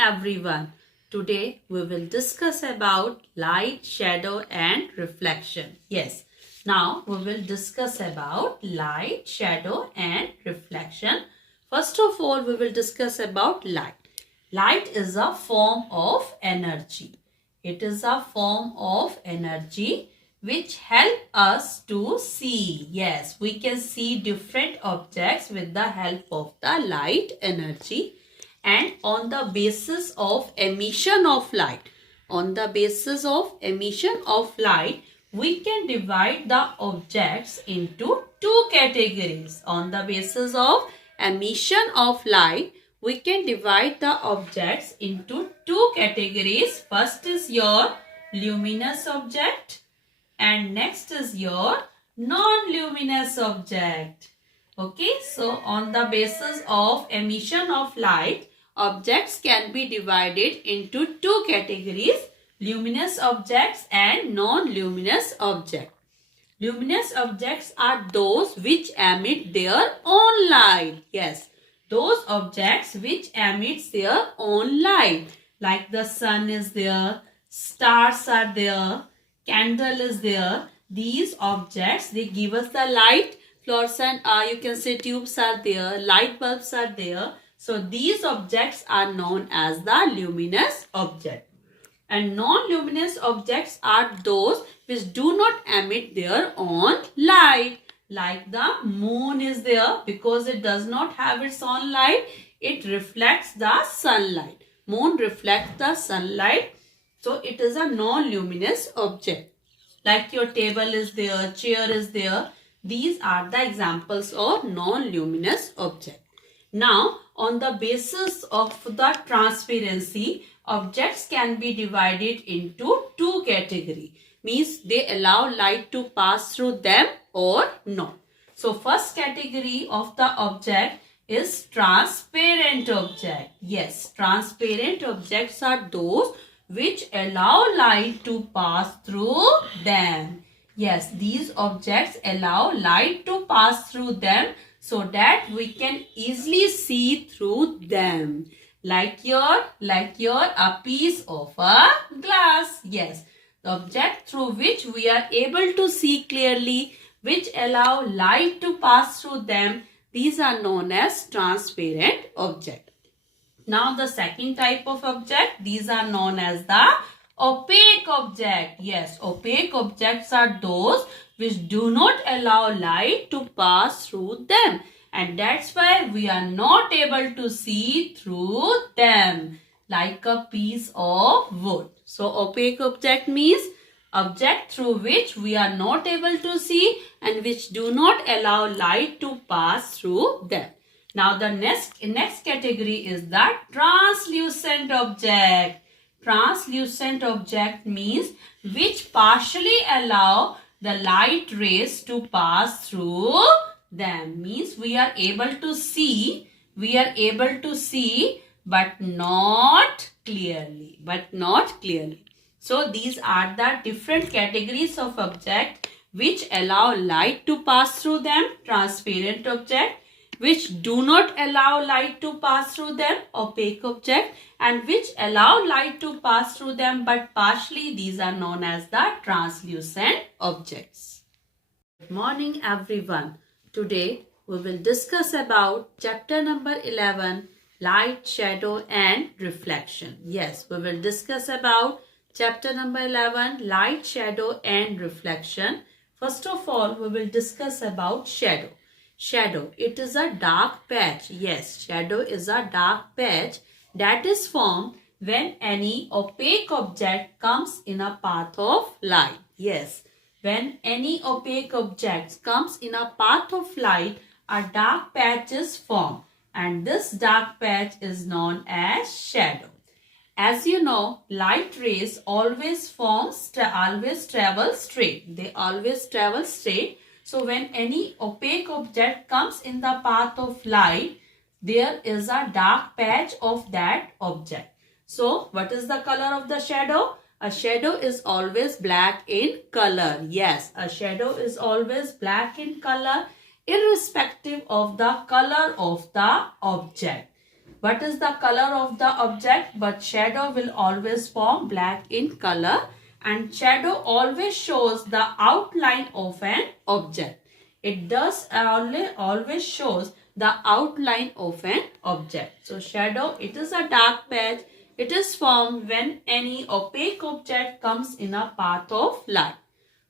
everyone. Today we will discuss about light, shadow and reflection. Yes, now we will discuss about light, shadow and reflection. First of all, we will discuss about light. Light is a form of energy. It is a form of energy which help us to see. Yes, we can see different objects with the help of the light energy. And on the basis of emission of light, we can divide the objects into two categories. On the basis of emission of light, we can divide the objects into two categories. First is your luminous object and next is your non-luminous object. Okay, so on the basis of emission of light, objects can be divided into two categories, luminous objects and non-luminous objects. Luminous objects are those which emit their own light. Yes, those objects which emit their own light. Like the sun is there, stars are there, candle is there. These objects, they give us the light. Fluorescent, you can say tubes are there, light bulbs are there. So these objects are known as the luminous object. And non-luminous objects are those which do not emit their own light. Like the moon is there, because it does not have its own light, it reflects the sunlight. Moon reflects the sunlight, so it is a non-luminous object. Like your table is there, chair is there. These are the examples of non-luminous object. Now, on the basis of the transparency, objects can be divided into two categories. Means they allow light to pass through them or not. So, first category of the object is transparent object. Yes, transparent objects are those which allow light to pass through them. Yes, these objects allow light to pass through them so that we can easily see through them. Like a piece of a glass. Yes, the object through which we are able to see clearly, which allow light to pass through them, these are known as transparent object. Now the second type of object, these are known as the opaque object. Yes, opaque objects are those which do not allow light to pass through them. And that's why we are not able to see through them. Like a piece of wood. So opaque object means object through which we are not able to see and which do not allow light to pass through them. Now the next category is the translucent object. Translucent object means which partially allow the light rays to pass through them. Means we are able to see but not clearly. So these are the different categories of object which allow light to pass through them, transparent object, which do not allow light to pass through them, opaque object, and which allow light to pass through them but partially, these are known as the translucent objects. Good morning everyone. Today we will discuss about chapter number 11, light, shadow and reflection. Yes, we will discuss about chapter number 11, light, shadow and reflection. First of all, we will discuss about shadow. Shadow, it is a dark patch. Yes, shadow is a dark patch that is formed when any opaque object comes in a path of light. Yes, when any opaque object comes in a path of light, a dark patch is formed, and this dark patch is known as shadow. As you know, light rays always travel straight. They always travel straight. So when any opaque object comes in the path of light, there is a dark patch of that object. So what is the color of the shadow? A shadow is always black in color. Yes, a shadow is always black in color irrespective of the color of the object. what is the color of the object, but shadow will always form black in color, and shadow always shows the outline of an object. It does always shows the outline of an object. So shadow, it is a dark patch. It is formed when any opaque object comes in a path of light.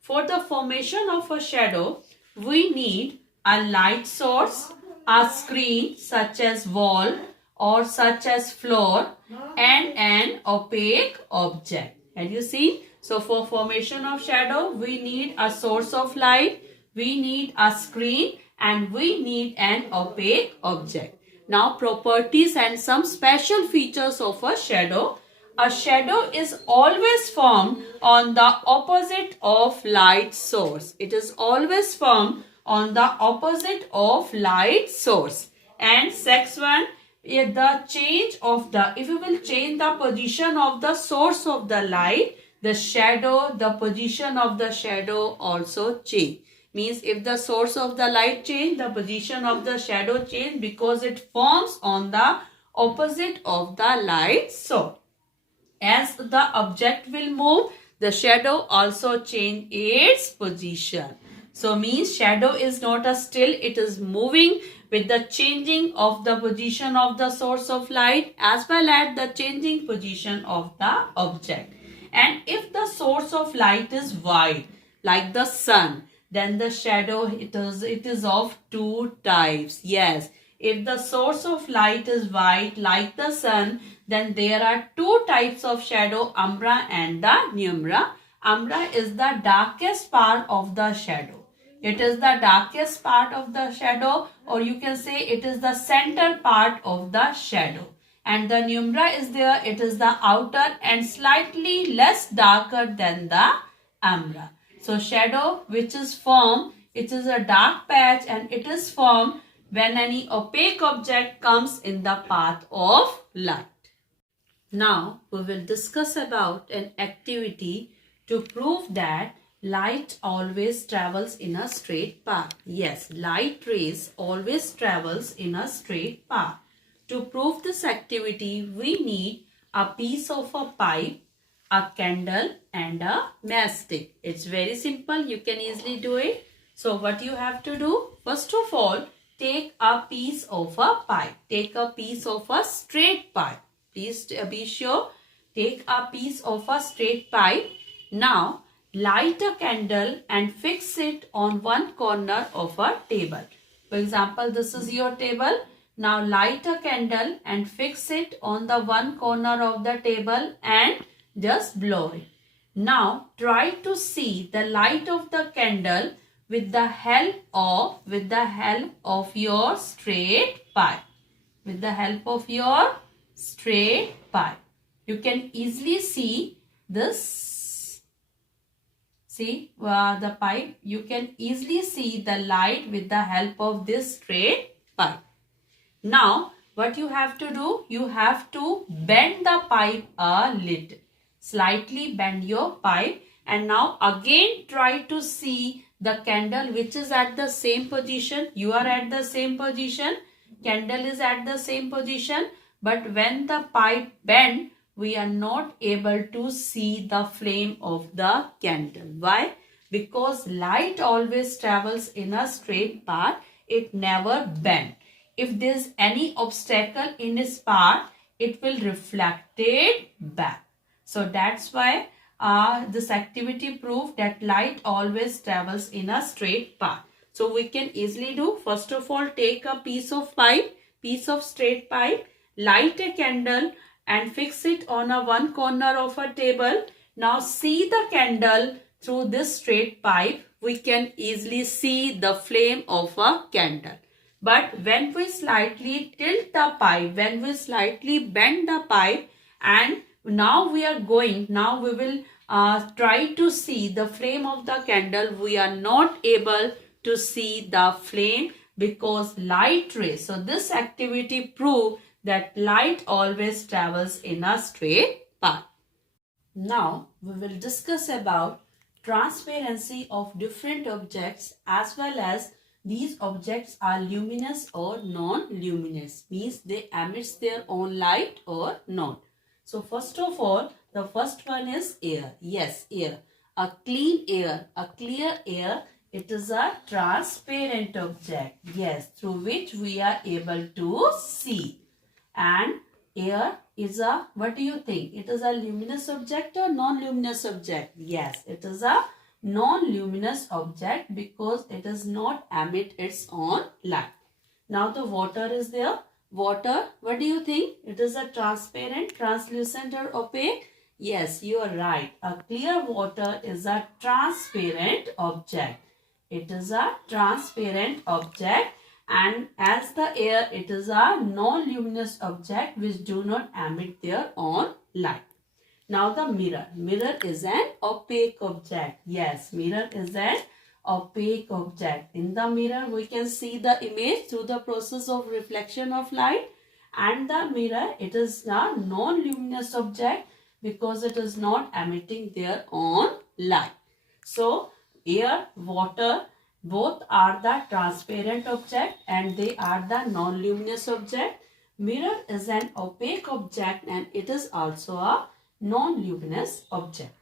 For the formation of a shadow, we need a light source, a screen such as wall or such as floor, and an opaque object. Have you seen? So for formation of shadow, we need a source of light, we need a screen, and we need an opaque object. Now properties and some special features of a shadow. A shadow is always formed on the opposite of light source. It is always formed on the opposite of light source. And next one, the change of the, if you will change the position of the source of the light, the shadow, the position of the shadow also change. Means if the source of the light change, the position of the shadow change, because it forms on the opposite of the light source. As the object will move, the shadow also change its position. So means shadow is not a still, it is moving with the changing of the position of the source of light as well as the changing position of the object. And if the source of light is white, like the sun, then the shadow, it is of two types. Yes, if the source of light is white like the sun, then there are two types of shadow, umbra and the penumbra. Umbra is the darkest part of the shadow. It is the darkest part of the shadow, or you can say it is the center part of the shadow. And the penumbra is there, it is the outer and slightly less darker than the umbra. So shadow which is formed, it is a dark patch and it is formed when any opaque object comes in the path of light. Now we will discuss about an activity to prove that light always travels in a straight path. Yes, light rays always travels in a straight path. To prove this activity, we need a piece of a pipe, a candle and a matchstick. It's very simple. You can easily do it. So what you have to do? First of all, take a piece of a pipe. Take a piece of a straight pipe. Please be sure. Take a piece of a straight pipe. Now light a candle and fix it on one corner of a table. For example, this is your table. Now light a candle and fix it on the one corner of the table and just blow it. Now try to see the light of the candle with the help of your straight pipe. With the help of your straight pipe. You can easily see this. See the pipe. You can easily see the light with the help of this straight pipe. Now what you have to do? You have to bend the pipe a little. Slightly bend your pipe and now again try to see the candle which is at the same position. You are at the same position. Candle is at the same position. But when the pipe bend, we are not able to see the flame of the candle. Why? Because light always travels in a straight path. It never bends. If there is any obstacle in its path, it will reflect it back. So that's why this activity proves that light always travels in a straight path. So we can easily do, first of all, take a piece of straight pipe, light a candle and fix it on a one corner of a table. Now see the candle through this straight pipe. We can easily see the flame of a candle. But when we slightly tilt the pipe, when we slightly bend the pipe, and now we will try to see the flame of the candle. We are not able to see the flame because light rays. So this activity proves that light always travels in a straight path. Now we will discuss about transparency of different objects as well as these objects are luminous or non-luminous, means they emit their own light or not. So first of all, the first one is air. Yes, air. A clean air, a clear air, it is a transparent object. Yes, through which we are able to see. And air is a, what do you think? It is a luminous object or non-luminous object? Yes, it is a non-luminous object because it does not emit its own light. Now the water is there. Water, what do you think? It is a transparent, translucent or opaque? Yes, you are right. A clear water is a transparent object. It is a transparent object, and as the air, it is a non-luminous object which do not emit their own light. Now the mirror. Mirror is an opaque object. Yes, mirror is an opaque object. In the mirror, we can see the image through the process of reflection of light. And the mirror, it is a non-luminous object because it is not emitting their own light. So, air, water, both are the transparent object and they are the non-luminous object. Mirror is an opaque object and it is also a non-luminous object.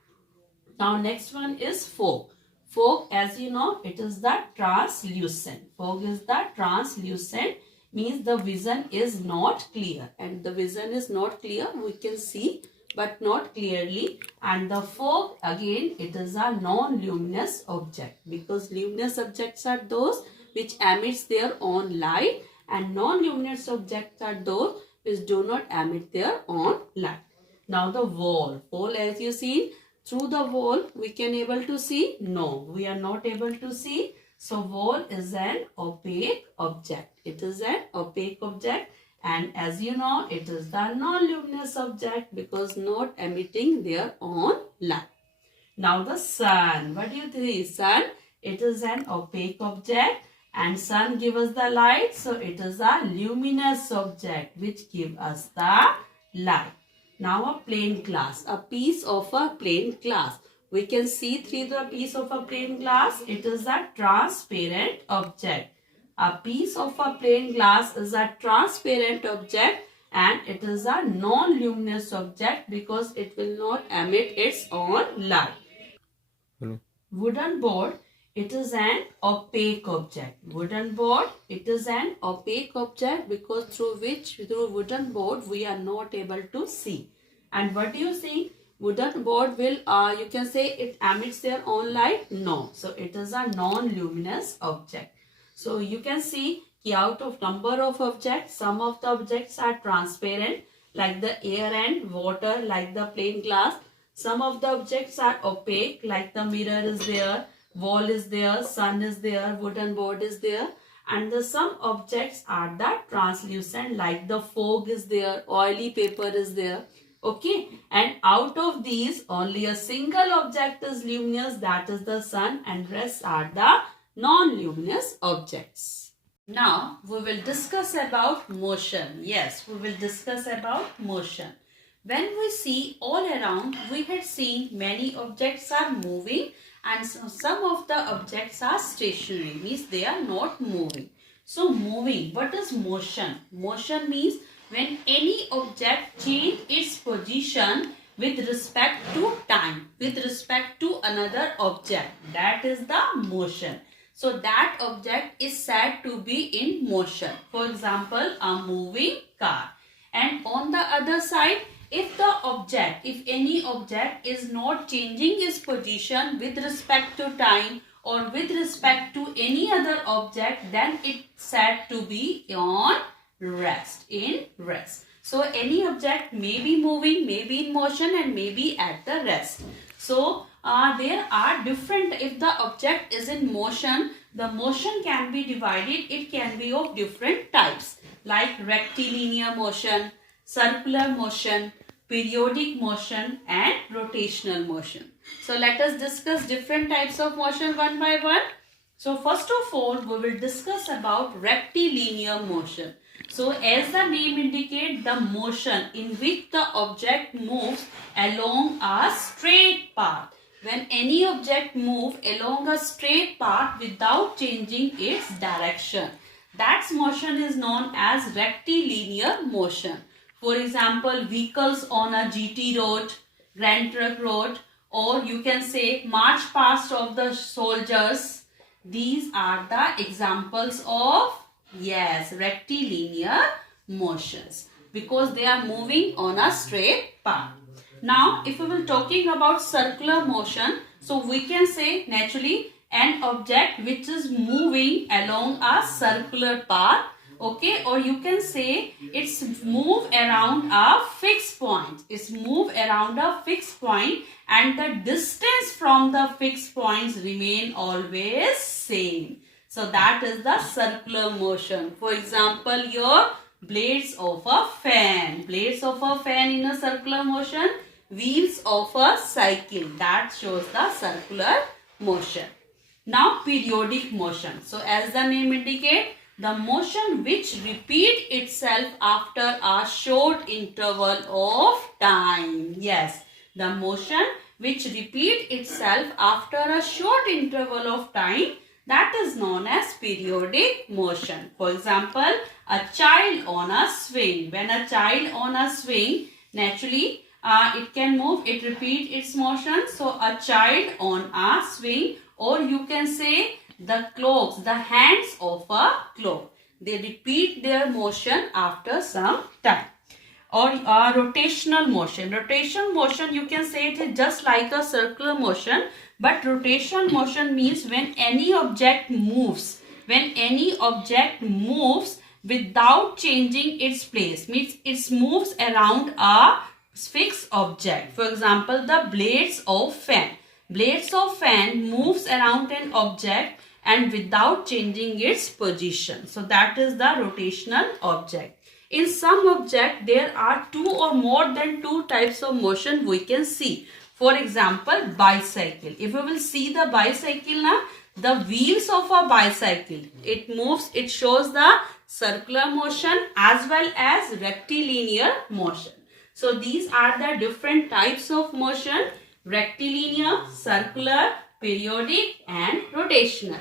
Now next one is fog. Fog, as you know, it is the translucent. Fog is the translucent, means the vision is not clear, and the vision is not clear, we can see but not clearly. And the fog, again, it is a non-luminous object because luminous objects are those which emits their own light and non-luminous objects are those which do not emit their own light. Now the wall. Wall, as you see, through the wall we can able to see? No, we are not able to see. So wall is an opaque object. It is an opaque object, and as you know, it is the non-luminous object because not emitting their own light. Now the sun. What do you think? Sun, it is an opaque object and sun gives us the light. So it is a luminous object which gives us the light. Now a plain glass, a piece of a plain glass. We can see through the piece of a plain glass. It is a transparent object. A piece of a plain glass is a transparent object and it is a non-luminous object because it will not emit its own light. Hello. Wooden board, it is an opaque object. Wooden board, it is an opaque object because through wooden board we are not able to see. And what do you see? Wooden board will, you can say it emits their own light? No. So it is a non-luminous object. So you can see out of number of objects, some of the objects are transparent like the air and water, like the plain glass. Some of the objects are opaque like the mirror is there, wall is there, sun is there, wooden board is there. And some objects are the translucent like the fog is there, oily paper is there. Okay, and out of these only a single object is luminous, that is the sun, and rest are the non-luminous objects. Now we will discuss about motion. Yes, we will discuss about motion. When we see all around, we had seen many objects are moving and some of the objects are stationary, means they are not moving. So moving, what is motion? Motion means when any object change its position with respect to time, with respect to another object, that is the motion. So that object is said to be in motion. For example, a moving car. And on the other side, if any object is not changing its position with respect to time or with respect to any other object, then it's said to be on rest, in rest. So any object may be moving, may be in motion and may be at the rest. So there are different, if the object is in motion, the motion can be divided, it can be of different types like rectilinear motion, circular motion, periodic motion and rotational motion. So let us discuss different types of motion one by one. So first of all, we will discuss about rectilinear motion. So as the name indicates, the motion in which the object moves along a straight path. when any object move along a straight path without changing its direction. That motion is known as rectilinear motion. For example, vehicles on a GT road, Grand Trunk Road, or you can say march past of the soldiers. These are the examples of, yes, rectilinear motions because they are moving on a straight path. Now, if we will talking about circular motion, so we can say naturally an object which is moving along a circular path, okay, or you can say it's move around a fixed point. It's move around a fixed point and the distance from the fixed points remain always same. So that is the circular motion. For example, your blades of a fan. Blades of a fan in a circular motion. Wheels of a cycle. That shows the circular motion. Now periodic motion. So as the name indicates, the motion which repeat itself after a short interval of time. Yes, the motion which repeat itself after a short interval of time, that is known as periodic motion. For example, a child on a swing. When a child on a swing, naturally it can move, it repeat its motion. So a child on a swing, or you can say the cloaks, the hands of a cloak. They repeat their motion after some time. Or rotational motion. Rotational motion, you can say it is just like a circular motion, but rotational motion means when any object moves. When any object moves without changing its place, means it moves around a fixed object. For example, the blades of fan. Blades of fan moves around an object and without changing its position. So that is the rotational object. In some object, there are two or more than two types of motion we can see. For example, bicycle. If we will see the bicycle now, the wheels of a bicycle, it moves, it shows the circular motion as well as rectilinear motion. So these are the different types of motion: rectilinear, circular, periodic and rotational.